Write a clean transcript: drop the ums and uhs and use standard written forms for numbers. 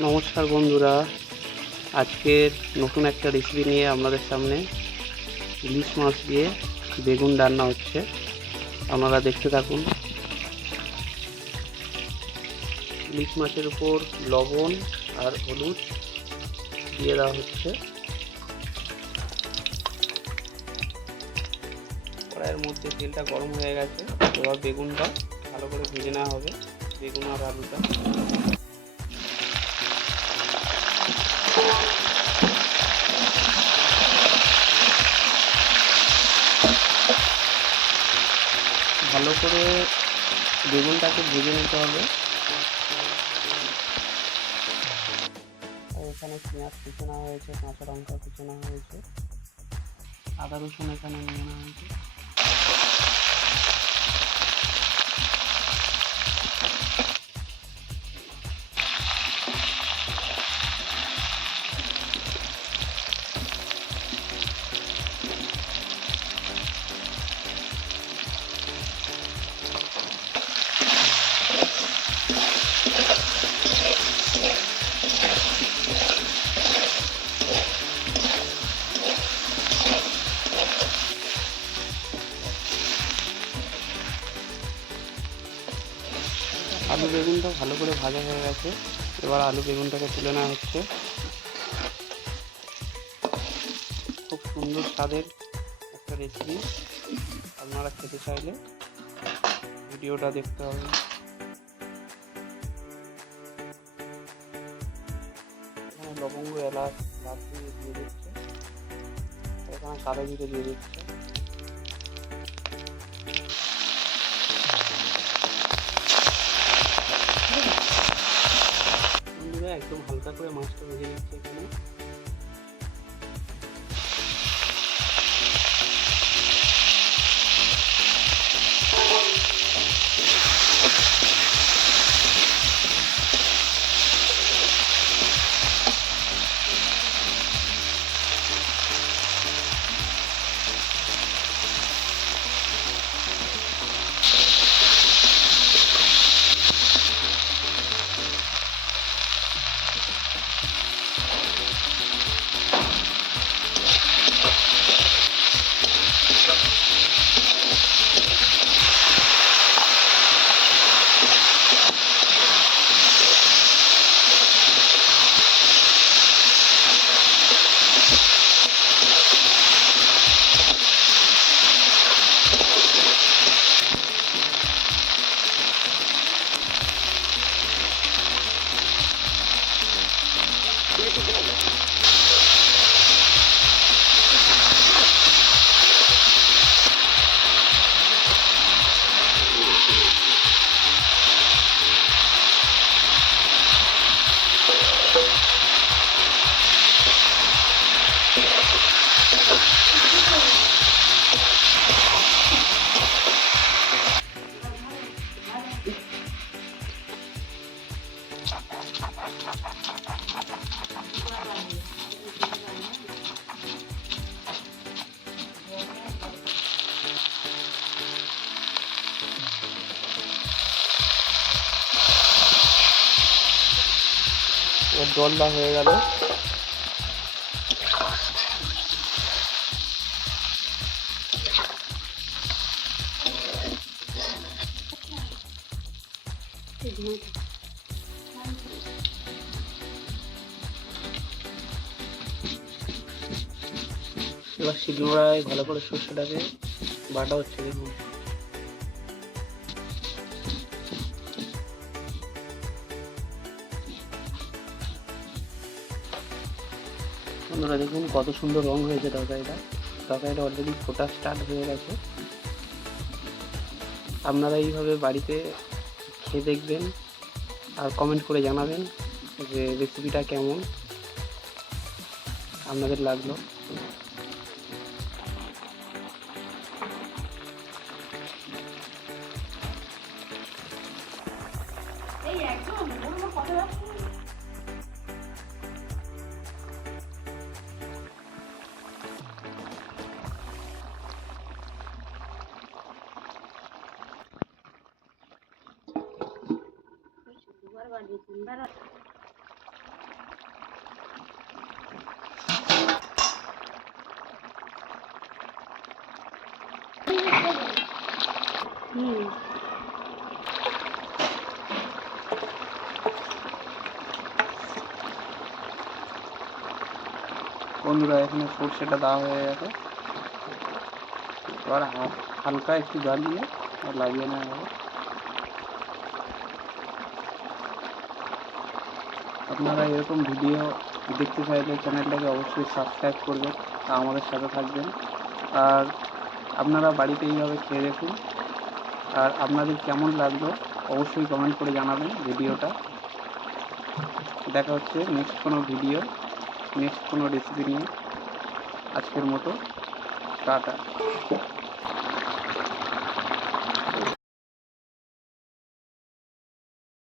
নমস্কার বন্ধুরা, আজকের নতুন একটা রেসিপি নিয়ে আপনাদের সামনে ইলিশ মাছ দিয়ে বেগুন রান্না হচ্ছে। আপনারা দেখতে থাকুন। ইলিশ মাছের উপর লবণ আর হলুদ দিয়ে দেওয়া হচ্ছে। কড়াইয়ের মধ্যে তেলটা গরম হয়ে গেছে। এবার বেগুনটা ভালো করে ভেজে নেওয়া হবে, বেগুন আর আলুটা। ভালো করে বেগুনটাকে ভেজে নিতে হবে। এখানে পেঁয়াজ কুচো নেওয়া হয়েছে, কাঁচা লঙ্কা কুচো নেওয়া হয়েছে, আদা রসুন এখানে নিয়ে নেওয়া হয়েছে। আলু বেগুনটা ভালো করে ভাজা হয়ে গেছে। এবার আলু বেগুনটাকে তুলে নেওয়া হচ্ছে। খুব সুন্দর স্বাদের একটা রেসিপি। আপনারা খেতে চাইলে ভিডিওটা দেখতে হবে। এখানে লবঙ্গ, এলাচ, দারচিনি দিয়ে দিচ্ছে। এখানে কালো জিরে দিয়ে দিচ্ছে। বন্ধুরা একদম হালকা করে মাছটা ভেজে নিচ্ছে এখানে। এবার জলটা হয়ে গেল। এবার শিলনোড়ায় ভালো করে সর্ষেটাকে বাটা হচ্ছে। দেখুন বন্ধুরা, দেখুন কত সুন্দর রং হয়েছে তরকারিটা অলরেডি ফোটা স্টার্ট হয়ে গেছে। আপনারা এইভাবে বাড়িতে খেয়ে দেখবেন আর কমেন্ট করে জানাবেন যে রেসিপিটা কেমন আপনাদের লাগলো। হুম। বন্ধুরা এখানে সর্ষেটা দেওয়া হয়ে গেছে, এবার হালকা একটু জল দিয়ে লাগিয়ে নেওয়া হবে। আপনারা এরকম ভিডিও দেখতে চাইলে চ্যানেলটাকে অবশ্যই সাবস্ক্রাইব করবেন, আমাদের সাথে থাকবেন। আর আপনারা বাড়িতে এইভাবে খেয়ে দেখুন, আর আপনাদের কেমন লাগলো অবশ্যই কমেন্ট করে জানাবেন ভিডিওটা। দেখা হচ্ছে নেক্সট কোনো ভিডিও, নেক্সট কোনো রেসিপি নিয়ে। আজকের মতো টাটা।